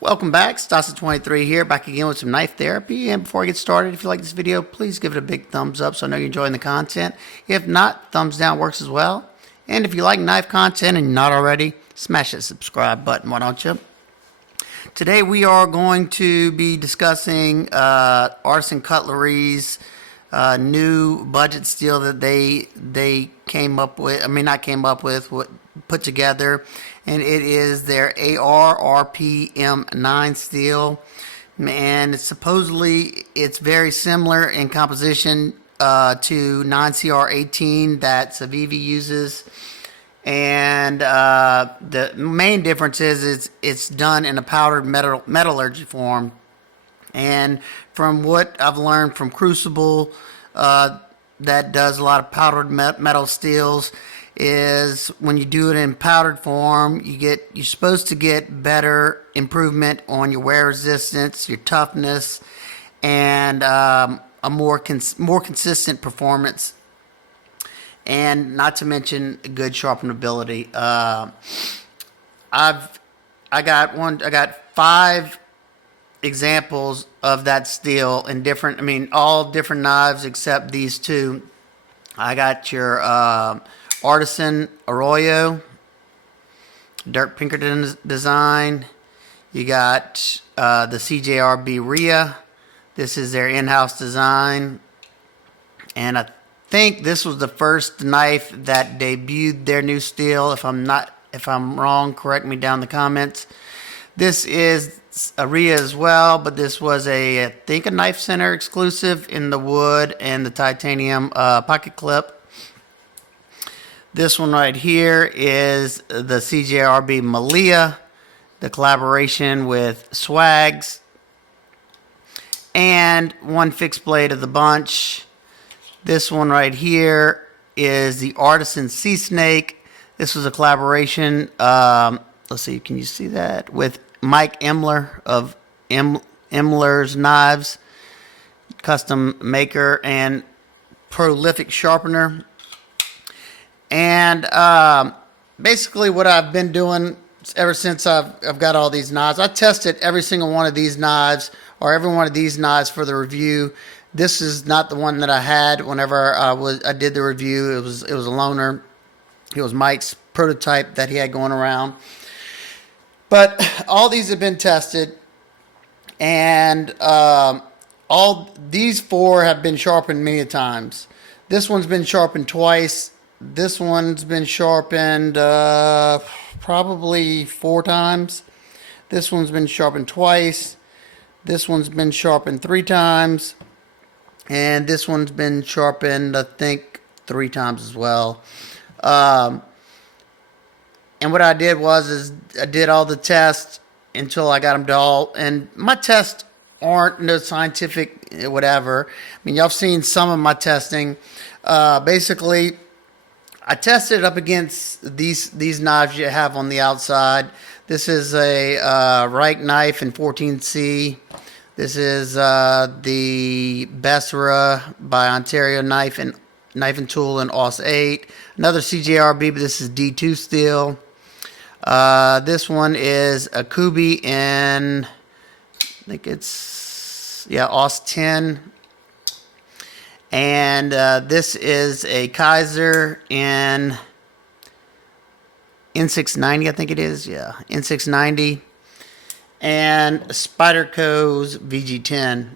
Welcome back, Stasa23 here, back again with some knife therapy. And before I get started, if you like this video, please give it a big thumbs up so I know you're enjoying the content. If not, thumbs down works as well. And if you like knife content and you're not already, smash that subscribe button, why don't you? Today we are going to be discussing Artisan Cutlery's new budget steel that they came up with, put together, and it is their AR-RPM9 steel, and it's very similar in composition to 9CR18 that Civivi uses, and the main difference is it's done in a powdered metallurgy form. And from what I've learned from Crucible, that does a lot of powdered metal steels, is when you do it in powdered form, you're supposed to get better improvement on your wear resistance, your toughness, and a more consistent performance, and not to mention good sharpenability. I got 5 examples of that steel in all different knives except these two. I got your Artisan Arroyo, Dirk Pinkerton design. You got the CJRB Rhea. This is their in-house design, and I think this was the first knife that debuted their new steel. If I'm wrong, correct me down in the comments. This is a Rhea as well, but this was I think a Knife Center exclusive in the wood and the titanium pocket clip. This one right here is the CJRB Malia, the collaboration with Swags, and one fixed blade of the bunch. This one right here is the Artisan Sea Snake. This was a collaboration, let's see, can you see that? With Mike Emler of Emler's Knives, custom maker and prolific sharpener. And basically what I've been doing ever since I've got all these knives, I tested every single one of these knives, or every one of these knives for the review. This is not the one that I had whenever I did the review. It was a loaner. It was Mike's prototype that he had going around. But all these have been tested, and all these 4 have been sharpened many times. This one's been sharpened twice. This one's been sharpened probably 4 times. This one's been sharpened twice. This one's been sharpened 3 times. And this one's been sharpened, I think, 3 times as well. And what I did was I did all the tests until I got them to all. And my tests aren't no scientific whatever. I mean, y'all have seen some of my testing. Basically, I tested it up against these knives you have on the outside. This is a Reich knife in 14C. This is the Bessera by Ontario Knife and Tool in AUS 8. Another CJRB, but this is D2 steel. This one is a Kubi in, I think it's, AUS 10. And this is a Kaiser in N690, I think it is. Yeah, N690. And Spyderco's VG10.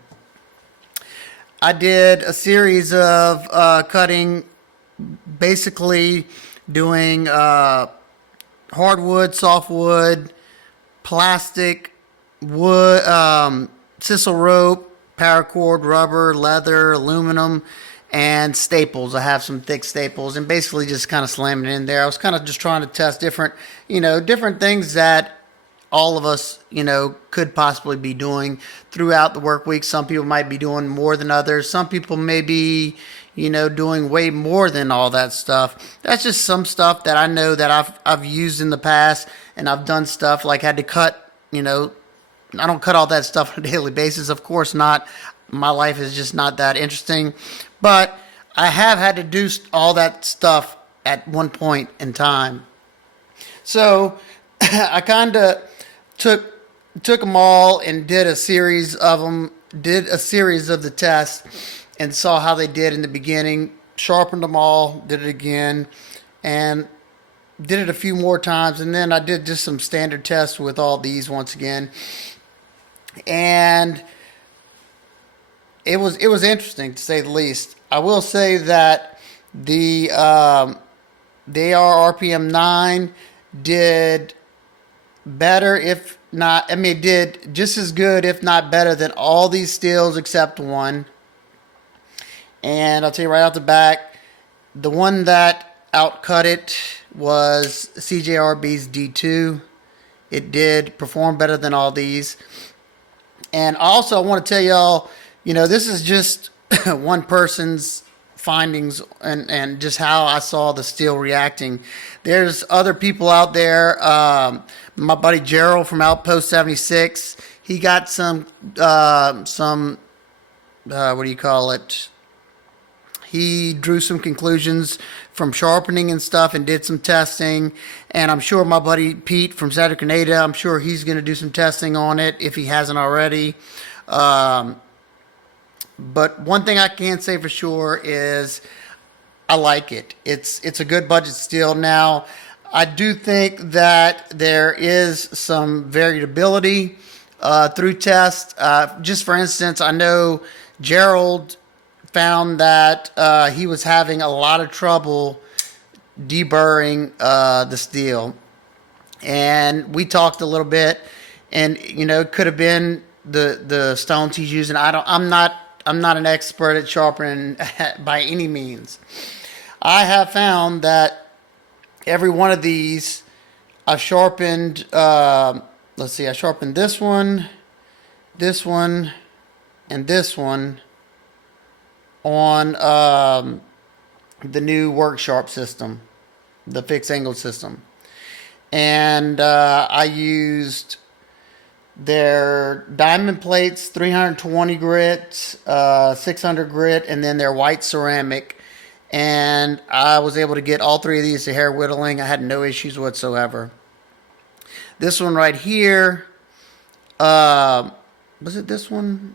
I did a series of cutting, basically doing hardwood, softwood, plastic, wood, sisal rope, paracord, rubber, leather, aluminum, and staples. I have some thick staples, and basically just kind of slamming it in there. I was kind of just trying to test different things that all of us, could possibly be doing throughout the work week. Some people might be doing more than others. Some people may be, doing way more than all that stuff. That's just some stuff that I know that I've used in the past, and I've done stuff like had to cut, I don't cut all that stuff on a daily basis. Of course not. My life is just not that interesting. But I have had to do all that stuff at one point in time. So I kind of took took them all and did a series of them, did a series of the tests, and saw how they did in the beginning. Sharpened them all, did it again, and did it a few more times, and then I did just some standard tests with all these once again, and it was interesting to say the least. I will say that the AR-RPM9 did better, if not, I mean, it did just as good, if not better, than all these steels except one. And I'll tell you right off the back, the one that outcut it was CJRB's D2. It did perform better than all these. And also, I want to tell y'all, you know, this is just one person's findings and just how I saw the steel reacting. There's other people out there. My buddy Gerald from Outpost 76, he got some what do you call it? He drew some conclusions from sharpening and stuff and did some testing. And I'm sure my buddy Pete from Santa Grenada, I'm sure he's going to do some testing on it if he hasn't already. But one thing I can say for sure is I like it. It's a good budget steel. Now, I do think that there is some variability through tests. Just for instance, I know Gerald found that he was having a lot of trouble deburring the steel, and we talked a little bit, and you know, it could have been the stones he's using. I'm not an expert at sharpening by any means. I have found that every one of these I've sharpened. Let's see, I sharpened this one, and this one on the new Work Sharp system, the fixed angle system. And I used their diamond plates, 320 grit, 600 grit, and then their white ceramic. And I was able to get all three of these to hair whittling. I had no issues whatsoever. This one right here, was it this one?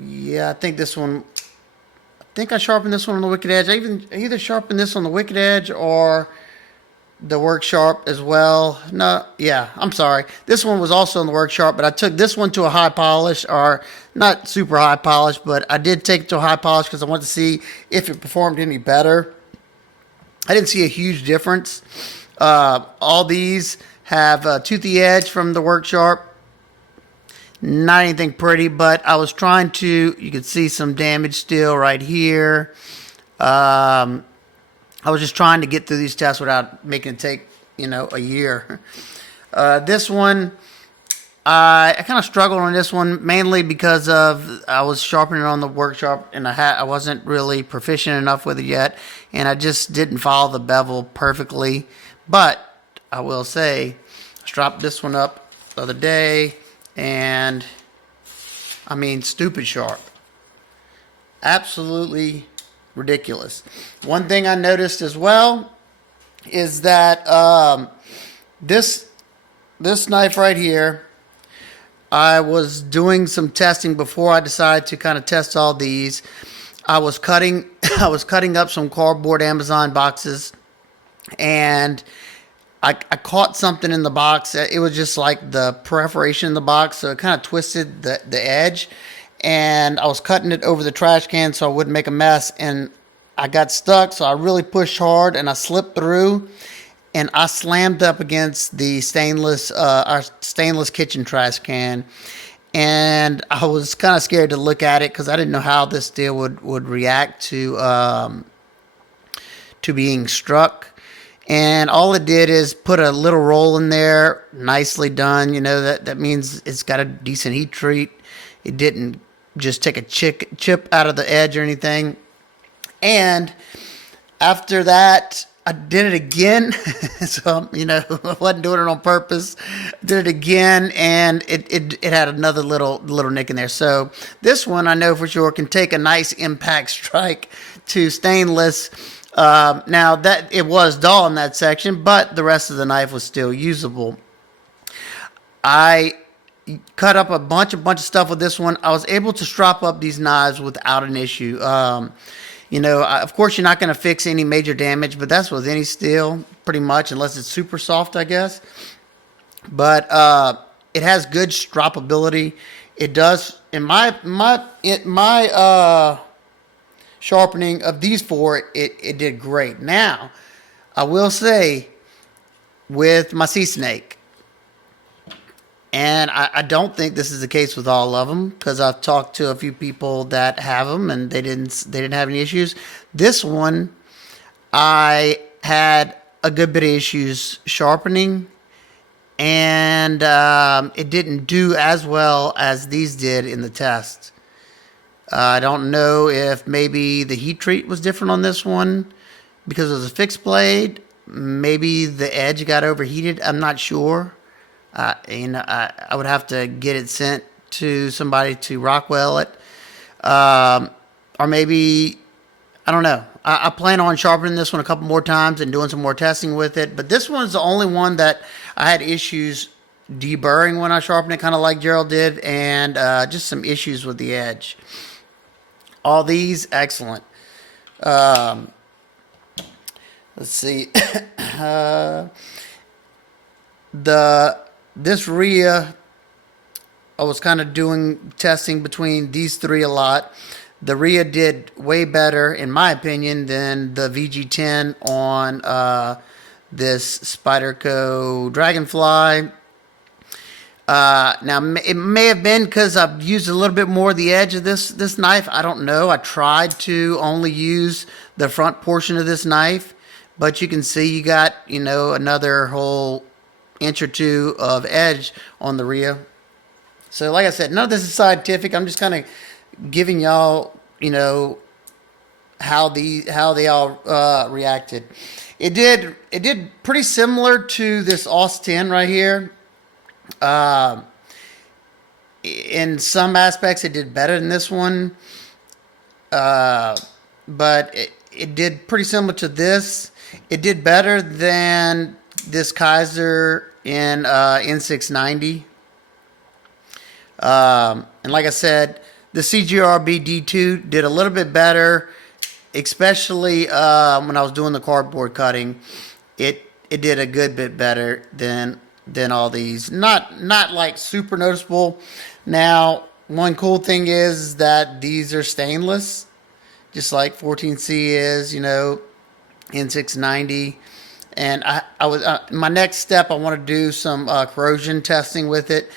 Yeah, I think this one, I think I sharpened this one on the wicked edge. I either sharpened this on the wicked edge or the Work Sharp as well. No, yeah, I'm sorry. This one was also on the Work Sharp, but I took this one to a high polish, or not super high polish, but I did take it to a high polish because I wanted to see if it performed any better. I didn't see a huge difference. All these have toothy edge from the Work Sharp. Not anything pretty, but I was trying to, you can see some damage still right here. I was just trying to get through these tests without making it take, you know, a year. This one, I kind of struggled on this one, mainly because of I was sharpening on the Work Sharp, and I wasn't really proficient enough with it yet, and I just didn't follow the bevel perfectly. But I will say, I stropped this one up the other day, and I mean, stupid sharp. Absolutely ridiculous. One thing I noticed as well is that this knife right here, I was doing some testing before I decided to kind of test all these. I was cutting up some cardboard Amazon boxes, and I caught something in the box. It was just like the perforation in the box, so it kind of twisted the edge. And I was cutting it over the trash can so I wouldn't make a mess. And I got stuck, so I really pushed hard, and I slipped through. And I slammed up against the our stainless kitchen trash can. And I was kind of scared to look at it because I didn't know how this steel would react to being struck. And all it did is put a little roll in there, nicely done. You know, that means it's got a decent heat treat. It didn't just take a chip out of the edge or anything. And after that, I did it again. So, you know, I wasn't doing it on purpose. I did it again, and it had another little nick in there. So this one, I know for sure, can take a nice impact strike to stainless. Now that it was dull in that section, but the rest of the knife was still usable. I cut up a bunch of stuff with this one. I was able to strop up these knives without an issue. You know, of course, you're not going to fix any major damage, but that's with any steel, pretty much, unless it's super soft, I guess. But it has good stroppability. It does, in my sharpening of these four, it did great. Now, I will say, with my sea snake, and I don't think this is the case with all of them, because I've talked to a few people that have them and they didn't have any issues. This one, I had a good bit of issues sharpening, and it didn't do as well as these did in the test. I don't know if maybe the heat treat was different on this one because it was a fixed blade. Maybe the edge got overheated. I'm not sure. I would have to get it sent to somebody to Rockwell it. Or maybe, I don't know. I plan on sharpening this one a couple more times and doing some more testing with it. But this one's the only one that I had issues deburring when I sharpened it, kind of like Gerald did, and just some issues with the edge. All these, excellent. Let's see. This RIA, I was kind of doing testing between these three a lot. The RIA did way better, in my opinion, than the VG10 on this Spyderco Dragonfly. Now, it may have been because I've used a little bit more of the edge of this knife. I don't know. I tried to only use the front portion of this knife, but you can see you got, you know, another whole inch or two of edge on the RIA. So like I said, none of this is scientific. I'm just kind of giving y'all, you know, how they all reacted. It did pretty similar to this AUS 10 right here. In some aspects it did better than this one, but it did pretty similar to this. It did better than this Kaiser in N690. And like I said, the CGRB D2 did a little bit better, especially when I was doing the cardboard cutting. It did a good bit better than all these. Not like super noticeable. Now, one cool thing is that these are stainless, just like 14C is, you know, N690. And I was my next step, I want to do some corrosion testing with it.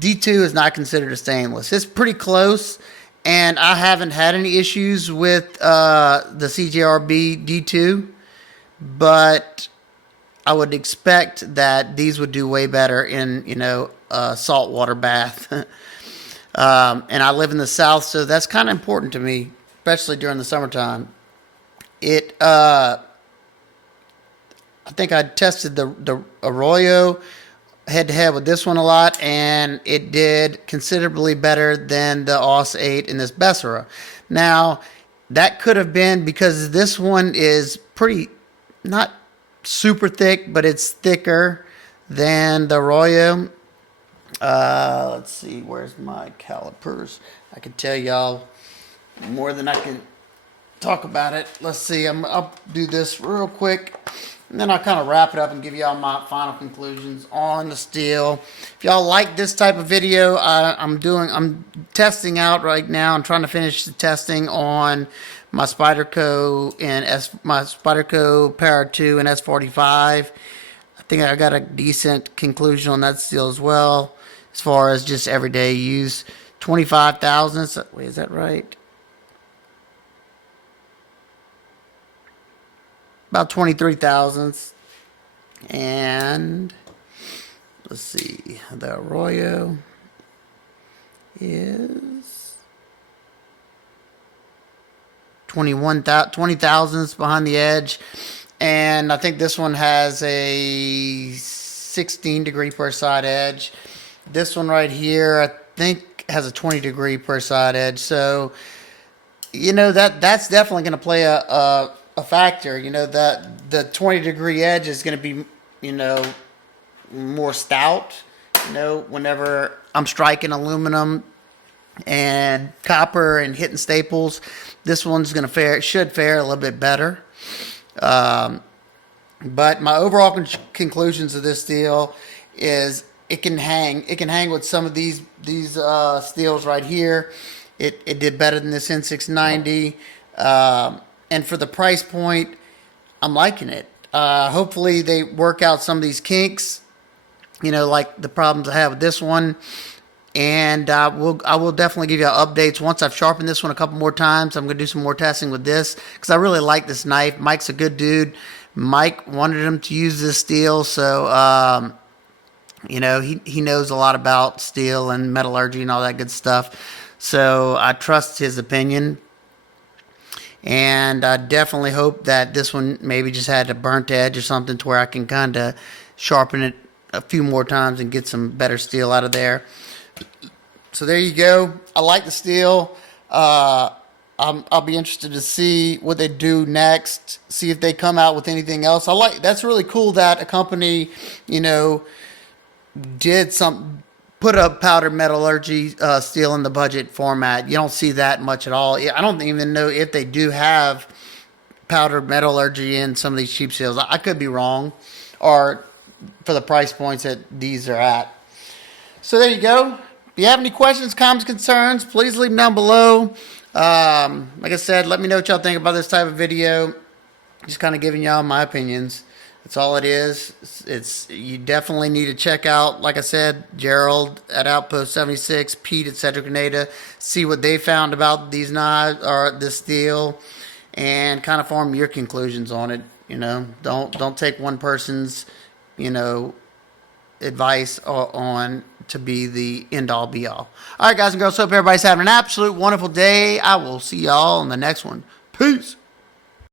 D2 is not considered a stainless. It's pretty close, and I haven't had any issues with the CGRB D2, but I would expect that these would do way better in, you know, a saltwater bath. And I live in the South, so that's kind of important to me, especially during the summertime. I think I tested the Arroyo head-to-head with this one a lot, and it did considerably better than the AUS 8 in this Bessera. Now, that could have been because this one is pretty, not super thick, but it's thicker than the Arroyo. Let's see, where's my calipers? I can tell y'all more than I can talk about it. Let's see, I'll do this real quick, and then I'll kind of wrap it up and give y'all my final conclusions on the steel. If y'all like this type of video, I'm testing out right now. I'm trying to finish the testing on my Spyderco and my Spyderco Para 2 and S45. I think I got a decent conclusion on that steel as well, as far as just everyday use. 25 thousandths. Wait, is that right? About 23 thousandths. And let's see, the Arroyo is 20 thousandths behind the edge. And I think this one has a 16 degree per side edge. This one right here, I think, has a 20 degree per side edge. So, you know, that's definitely going to play a factor. You know, that the 20 degree edge is going to be, you know, more stout, You know, whenever I'm striking aluminum and copper and hitting staples, this one's going to should fare a little bit better. But my overall conclusions of this steel is it can hang. It can hang with some of these steels right here. It did better than this N690. And for the price point, I'm liking it. Hopefully they work out some of these kinks, you know, like the problems I have with this one. And I will definitely give you updates once I've sharpened this one a couple more times. I'm going to do some more testing with this because I really like this knife. Mike's a good dude. Mike wanted him to use this steel, so you know, he knows a lot about steel and metallurgy and all that good stuff. So I trust his opinion, and I definitely hope that this one maybe just had a burnt edge or something to where I can kind of sharpen it a few more times and get some better steel out of there. So there you go. I like the steel. I'll be interested to see what they do next, see if they come out with anything else. That's really cool that a company, you know, put a powdered metallurgy steel in the budget format. You don't see that much at all. I don't even know if they do have powdered metallurgy in some of these cheap steels. I could be wrong, or for the price points that these are at. So there you go. If you have any questions, comments, concerns, please leave them down below. Like I said, let me know what y'all think about this type of video. Just kind of giving y'all my opinions. That's all it is. You definitely need to check out, like I said, Gerald at Outpost 76, Pete at Cedric Grenada, see what they found about these knives or this steel, and kind of form your conclusions on it. You know, don't take one person's, you know, advice on to be the end-all be-all. All right, guys and girls, hope everybody's having an absolute wonderful day. I will see y'all on the next one. Peace.